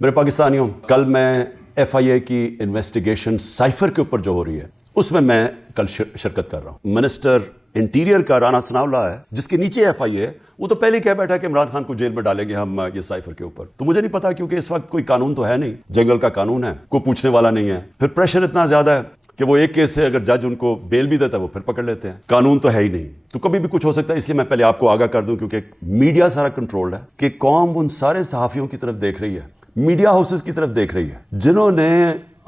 मेरे पाकिस्तानियों, कल मैं FIA की इन्वेस्टिगेशन साइफर के ऊपर जो हो रही है उसमें मैं कल शिरकत कर रहा हूँ। मिनिस्टर इंटीरियर का राना सनाउल्लाह है, जिसके नीचे FIA है, वो तो पहले ही कह बैठा कि इमरान खान को जेल में डालेंगे हम ये साइफर के ऊपर। तो मुझे नहीं पता, क्योंकि इस वक्त कोई कानून तो है नहीं, जंगल का कानून है, कोई पूछने वाला नहीं है। फिर प्रेशर इतना ज्यादा है कि वो एक केस से अगर जज उनको बेल भी देता है वो फिर पकड़ लेते हैं। कानून तो है ही नहीं, तो कभी भी कुछ हो सकता है। इसलिए मैं पहले आपको आगाह कर दूं, क्योंकि मीडिया सारा कंट्रोल्ड है, कि कौम उन सारे सहाफियों की तरफ देख रही है, मीडिया हाउसेस की तरफ देख रही है, जिन्होंने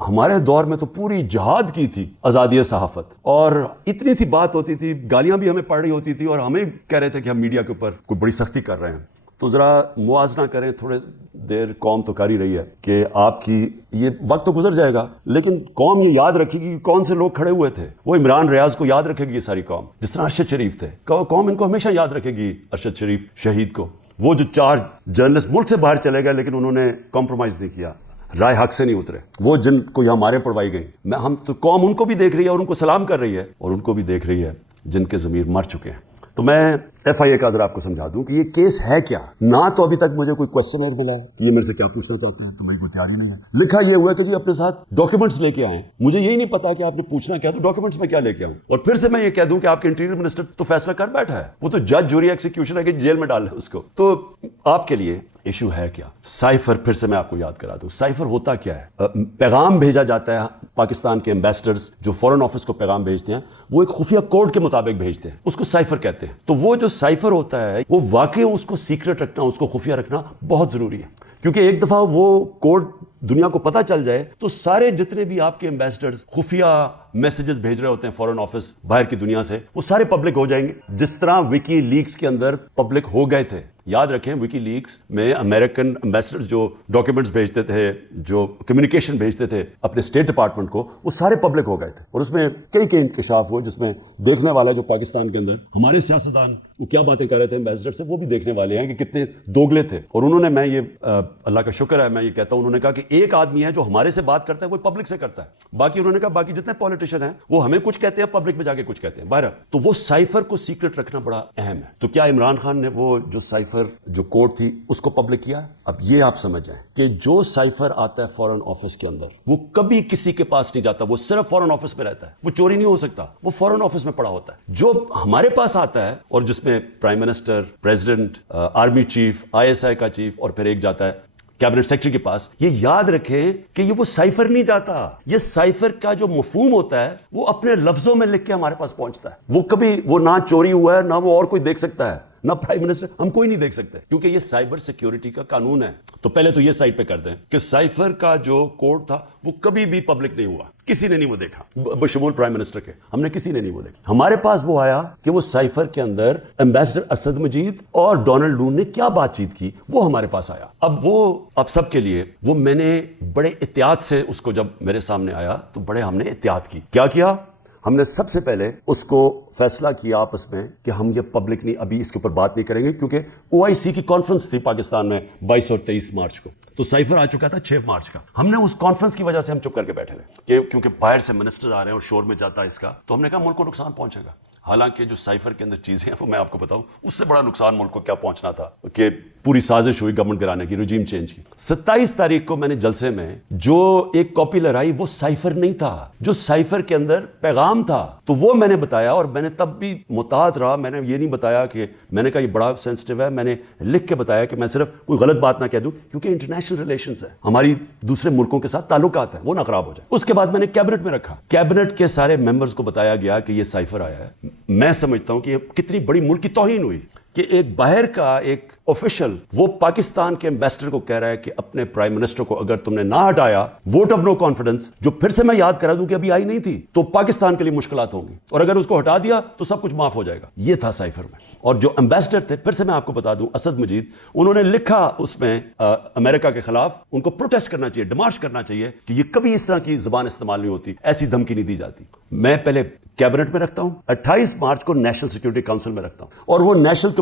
हमारे दौर में तो पूरी जिहाद की थी आज़ादी सहाफत, और इतनी सी बात होती थी, गालियां भी हमें पड़ रही होती थी, और हमें कह रहे थे कि हम मीडिया के ऊपर कोई बड़ी सख्ती कर रहे हैं। तो ज़रा मुआवजा करें, थोड़े देर कौम तो कर ही रही है कि आपकी ये वक्त तो गुजर जाएगा, लेकिन कौम ये याद रखेगी कि कौन से लोग खड़े हुए थे। वो इमरान रियाज को याद रखेगी ये सारी कौम, जिस तरह अरशद शरीफ थे। कौम इनको हमेशा याद रखेगी, अरशद शरीफ शहीद को। वो जो 4 जर्नलिस्ट मुल्क से बाहर चले गए, लेकिन उन्होंने कॉम्प्रोमाइज़ नहीं किया, राय हक से नहीं उतरे, वो जिनको यहाँ मारे पड़वाई गई। हम तो कौम उनको भी देख रही है और उनको सलाम कर रही है, और उनको भी देख रही है जिनके ज़मीर मर चुके हैं। तो मैं FIA का जरा आपको समझा दूं कि ये केस है क्या। ना तो अभी तक मुझे कोई क्वेश्चन मिला कि ये मेरे से क्या पूछना चाहते हैं, तो मेरी कोई तैयारी नहीं है। लिखा ये हुआ है कि जी अपने साथ डॉक्यूमेंट्स लेके आए। मुझे यही नहीं पता कि आपने पूछना क्या, तो डॉक्यूमेंट्स में क्या लेके आऊं, और फिर से मैं ये कह दूं कि आपके इंटीरियर मिनिस्टर तो फैसला कर बैठा है, वो तो जज जूरी एक्सिक्यूशन है कि जेल में डाल है उसको। तो आपके लिए इशू है क्या? साइफर, फिर से मैं आपको याद करा दूं, साइफर होता क्या है? पैगाम भेजा जाता है, पाकिस्तान के एम्बेसडर्स जो फॉरेन ऑफिस को पैगाम भेजते हैं, वो एक खुफिया कोड के मुताबिक भेजते हैं, उसको साइफर कहते हैं। तो वो जो साइफर होता है, वो वाकई उसको सीक्रेट रखना, उसको खुफिया रखना बहुत जरूरी है, क्योंकि एक दफा वो कोड दुनिया को पता चल जाए तो सारे जितने भी आपके एम्बेसडर्स खुफिया मैसेजेस भेज रहे होते हैं फॉरेन ऑफिस बाहर की दुनिया से, वो सारे पब्लिक हो जाएंगे, जिस तरह विकी लीक्स के अंदर पब्लिक हो गए थे। याद रखें, विकी लीक्स में अमेरिकन एम्बेसडर्स जो डॉक्यूमेंट्स भेजते थे, जो कम्युनिकेशन भेजते थे अपने स्टेट डिपार्टमेंट को, वो सारे पब्लिक हो गए थे, और उसमें कई इंकशाफ हुए, जिसमें देखने वाला जो पाकिस्तान के अंदर हमारे सियासतदान वो क्या बातें कर रहे थे एम्बेसडर से, वो भी देखने वाले हैं कि कितने दोगले थे। और उन्होंने, मैं ये अल्लाह का शुक्र है, मैं ये कहता हूं, उन्होंने कहा कि एक आदमी है जो हमारे से बात करता है, वो पब्लिक से करता है। बाकी उन्होंने कहा बाकी जितने पॉलिटिशियन हैं वो हमें कुछ कहते हैं, पब्लिक में जाके कुछ कहते हैं बाहर। तो वो साइफर को सीक्रेट रखना बड़ा अहम है। तो क्या इमरान खान ने वो जो साइफर जो कोड थी उसको पब्लिक किया? अब ये आप समझ जाएं कि जो साइफर आता है फॉरेन ऑफिस के अंदर, वो कभी किसी के पास नहीं जाता, वो सिर्फ फॉरेन ऑफिस में रहता है, वो चोरी नहीं हो सकता, वो फॉरेन ऑफिस में पड़ा होता है। जो हमारे पास आता है, और जिसमें prime minister, president, army chief, ISI का चीफ, और फिर एक जाता है कैबिनेट सेक्रेटरी के पास, ये याद रखें कि ये वो साइफर नहीं जाता। ये साइफर का जो मफहूम होता है वो अपने लफ्जों में लिख के हमारे पास पहुंचता है। वो कभी, वो ना चोरी हुआ है, ना वो और कोई देख सकता है, ना प्राइम मिनिस्टर, हम कोई नहीं देख सकते, क्योंकि ये साइबर सिक्योरिटी का कानून है। तो पहले तो ये साइड पे कर दें कि साइफर का जो कोड था वो कभी भी पब्लिक नहीं हुआ, किसी ने नहीं वो देखा, बशमूल प्राइम मिनिस्टर के, हमने किसी ने नहीं वो देखा। हमारे पास वो आया कि वो साइफर के अंदर एम्बेसडर असद मजीद और डोनाल्ड लून ने क्या बातचीत की, वो हमारे पास आया। अब सबके लिए वो मैंने बड़े एहतियात से उसको, जब मेरे सामने आया तो बड़े हमने एहतियात की। क्या किया? हमने सबसे पहले उसको फैसला किया आपस में कि हम ये पब्लिक नहीं, अभी इसके ऊपर बात नहीं करेंगे, क्योंकि OIC की कॉन्फ्रेंस थी पाकिस्तान में 22 और 23 मार्च को, तो साइफर आ चुका था 6 मार्च का। हमने उस कॉन्फ्रेंस की वजह से हम चुप करके बैठे रहे, क्योंकि बाहर से मिनिस्टर आ रहे हैं और शोर में जाता है इसका, तो हमने कहा मुल्क को नुकसान पहुंचेगा। हालांकि जो साइफर के अंदर चीजें हैं वो मैं आपको बताऊं, उससे बड़ा नुकसान मुल्क को क्या पहुंचना था कि पूरी साजिश हुई गवर्नमेंट गिराने की, रिजीम चेंज की। 27 तारीख को मैंने जलसे में जो एक कॉपी लहराई, वो साइफर नहीं था, जो साइफर के अंदर पैगाम था, तो वो मैंने बताया, और मैंने तब भी मुताद रहा। मैंने ये नहीं बताया कि, मैंने कहा ये बड़ा सेंसिटिव है, मैंने लिख के बताया कि मैं सिर्फ कोई गलत बात ना कह दूं, क्योंकि इंटरनेशनल रिलेशंस है, हमारी दूसरे मुल्कों के साथ ताल्लुकात है, वो ना खराब हो जाए। उसके बाद मैंने कैबिनेट में रखा, कैबिनेट के सारे मेंबर्स को बताया गया कि ये साइफर आया है। मैं समझता हूं कि कितनी बड़ी मुल्क की तौहीन हुई कि एक बाहर का एक ऑफिशियल वो पाकिस्तान के एम्बेसडर को कह रहा है कि अपने प्राइम मिनिस्टर को अगर तुमने ना हटाया, वोट ऑफ नो कॉन्फिडेंस, जो फिर से मैं याद करा दूं कि अभी आई नहीं थी, तो पाकिस्तान के लिए मुश्किलात होंगी, और अगर उसको हटा दिया तो सब कुछ माफ हो जाएगा। ये था साइफर में। और जो एम्बेसडर थे, फिर से मैं आपको बता दूं, असद मजीद, उन्होंने लिखा उसमें अमेरिका के खिलाफ उनको प्रोटेस्ट करना चाहिए, डिमांड करना चाहिए कि ये कभी इस तरह की जुबान इस्तेमाल नहीं होती, ऐसी धमकी नहीं दी जाती। मैं पहले कैबिनेट में रखता हूं, 28 मार्च को नेशनल सिक्योरिटी काउंसिल में रखता हूं, और वो नेशनल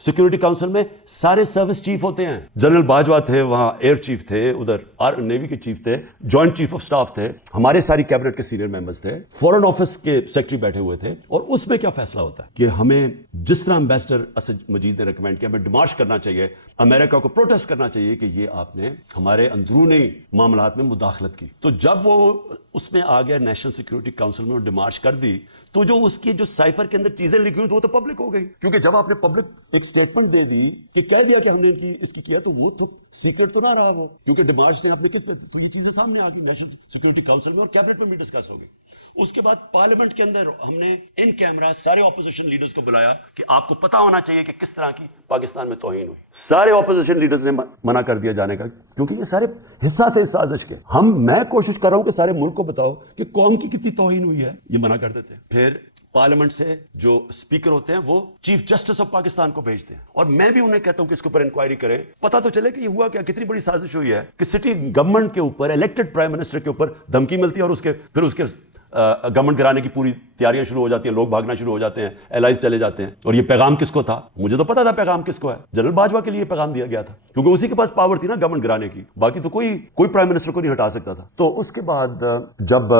सिक्योरिटी काउंसिल में سارے سروس چیف ہوتے ہیں. جنرل باجوہ تھے وہاں ایئر چیف تھے, ادھر نیوی کے چیف تھے, جوائنٹ چیف آف سٹاف تھے, ہمارے ساری کیبنٹ کے سینئر ممبرز تھے, فورن آفس کے سیکرٹری بیٹھے ہوئے تھے. اور اس میں کیا فیصلہ ہوتا ہے کہ ہمیں جس طرح امبیسڈر اسد مجید نے ریکمینڈ کیا, ہمیں ڈیمارش کرنا چاہیے, امریکہ کو پروٹیسٹ کرنا چاہیے کہ یہ آپ نے ہمارے اندرونی معاملات میں مداخلت کی. تو جب وہ اس میں آ گیا نیشنل سیکورٹی کاؤنسل میں ڈیمارش کر دی, تو جو اس کی جو سائفر کے اندر چیزیں لکھی ہوئی تو وہ تو پبلک ہو گئی. کیونکہ جب آپ نے پبلک ایک سٹیٹمنٹ دے دی کہ کہہ دیا کہ ہم نے اس کی کیا, تو وہ تو سیکرٹ تو نہ رہا وہ, کیونکہ ڈیمارش نے آپ نے کس پہ, تو یہ چیزیں سامنے آ گئی نیشنل سیکورٹی کاؤنسل میں اور کیبنٹ میں بھی ڈسکس ہو گئی. اس کے بعد پارلیمنٹ کے اندر ہم نے ان کیمرہ سارے اپوزیشن لیڈرز کو بلایا کہ آپ کو پتا ہونا چاہیے کہ کس طرح کی پاکستان میں توہین ہوئی. سارے اپوزیشن لیڈرز نے منع کر دیا جانے کا, کیونکہ یہ سارے حصہ تھے اس سازش کے. میں کوشش کر رہا ہوں کہ سارے ملک کو بتاؤ کہ قوم کی کتنی توہین ہوئی ہے, یہ منع کر دیتے ہیں. پھر پارلیمنٹ سے جو اسپیکر ہوتے ہیں وہ چیف جسٹس آف پاکستان کو بھیجتے ہیں, اور میں بھی انہیں کہتا ہوں کہ اس کے اوپر انکوائری کریں, پتہ تو چلے کہ یہ ہوا کیا, کتنی بڑی سازش ہوئی ہے کہ سٹی گورنمنٹ کے اوپر, الیکٹڈ پرائم منسٹر کے اوپر دھمکی ملتی ہے, اور پھر اس کے گورنمنٹ گرانے کی پوری تیاریاں شروع ہو جاتی ہیں, لوگ بھاگنا شروع ہو جاتے ہیں, الائز چلے جاتے ہیں. اور یہ پیغام کس کو تھا؟ مجھے تو پتا تھا پیغام کس کو ہے, جنرل باجوہ کے لیے پیغام دیا گیا تھا, کیونکہ اسی کے پاس پاور تھی نا گورنمنٹ گرانے کی, باقی تو کوئی پرائم منسٹر کو نہیں ہٹا سکتا تھا. تو اس کے بعد جب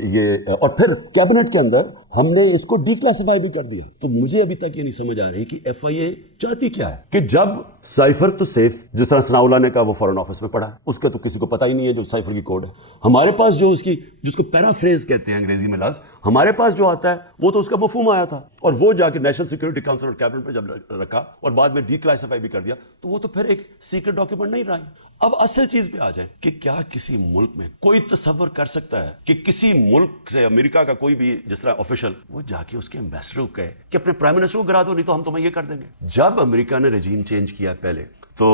یہ, اور پھر کیبنٹ کے اندر ہم نے اس کو ڈی کلاسیفائی بھی کر دیا. تو مجھے ابھی تک یہ نہیں سمجھ آ رہی کہ ایف آئی اے چاہتی کیا ہے, کہ جب سائفر تو سیف, جس طرح ثناء اللہ نے کہا وہ فورن آفس میں پڑھا, اس کا تو کسی کو پتہ ہی نہیں ہے جو سائفر کی کوڈ ہے. ہمارے پاس جو جس کو پیرافریز کہتے ہیں انگریزی میں لفظ, ہمارے پاس جو آتا ہے وہ تو اس کا مفہوم آیا تھا, اور وہ جا کے نیشنل سیکورٹی کاؤنسل اور کیبنٹ پہ جب رکھا اور بعد میں ڈی کلاسیفائی بھی کر دیا, تو وہ تو پھر ایک سیکرٹ ڈاکیومنٹ نہیں رہا. اب اصل چیز پہ آ جائیں کہ کیا کسی ملک میں کوئی تصور کر سکتا ہے کہ کسی ملک سے, امریکہ کا کوئی بھی جس طرح آفیشل, وہ جا کے اس کے امبیسڈر کو کہے کہ اپنے پرائم منسٹر کو گرا دو, نہیں تو ہم تمہیں یہ کر دیں گے. جب امریکہ نے رجیم چینج کیا پہلے, تو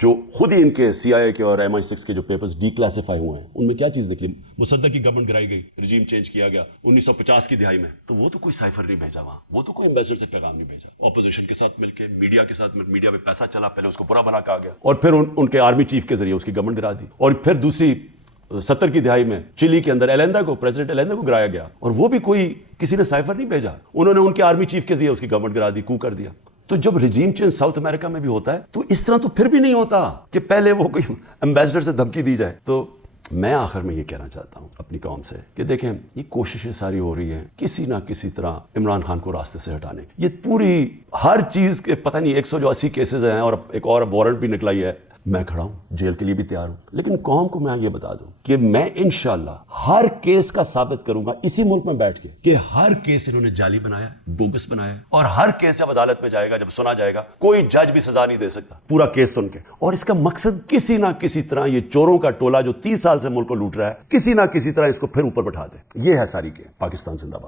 جو خود ہی ان کے سی آئی اے کے اور MI6 کے جو پیپرز ڈی کلاسیفائی ہوئے ہیں, ان میں کیا چیز نکلی؟ مصدق کی گورنمنٹ گرائی گئی, رجیم چینج کیا گیا 1950 کی دہائی میں, تو وہ تو کوئی سائفر نہیں بھیجا وہاں, وہ تو کوئی امبیسڈر سے پیغام نہیں بھیجا. اپوزیشن کے ساتھ مل کے, میڈیا کے ساتھ, میڈیا پہ پیسہ چلا, پہلے اس کو برا بھلا کہا گیا, اور پھر ان کے آرمی چیف کے ذریعے اس کی گورنمنٹ گرا دی. اور پھر دوسری 70 کی دہائی میں چلی کے اندر پریزیڈنٹ ایلیندا کو گرایا گیا, اور وہ بھی کوئی کسی نے سائفر نہیں بھیجا, انہوں نے ان کے آرمی چیف کے ذریعے اس کی گورنمنٹ گرا دی, کو کر دیا. تو جب رجیم چینج ساؤتھ امریکہ میں بھی ہوتا ہے تو اس طرح تو پھر بھی نہیں ہوتا کہ پہلے وہ کوئی امبیسڈر سے دھمکی دی جائے. تو میں آخر میں یہ کہنا چاہتا ہوں اپنی قوم سے کہ دیکھیں, یہ کوششیں ساری ہو رہی ہیں کسی نہ کسی طرح عمران خان کو راستے سے ہٹانے, یہ پوری ہر چیز کے پتہ نہیں 180 کیسز ہیں, اور ایک اور وارنٹ بھی نکلا ہی ہے. میں کھڑا ہوں, جیل کے لیے بھی تیار ہوں, لیکن قوم کو میں یہ بتا دوں کہ میں انشاءاللہ ہر کیس کا ثابت کروں گا اسی ملک میں بیٹھ کے کہ ہر کیس انہوں نے جعلی بنایا, بوگس بنایا, اور ہر کیس جب عدالت میں جائے گا, جب سنا جائے گا, کوئی جج بھی سزا نہیں دے سکتا پورا کیس سن کے. اور اس کا مقصد کسی نہ کسی طرح یہ چوروں کا ٹولہ جو 30 سال سے ملک کو لوٹ رہا ہے, کسی نہ کسی طرح اس کو پھر اوپر بٹھا دے. یہ ہے ساری کے پاکستان زندہ باد.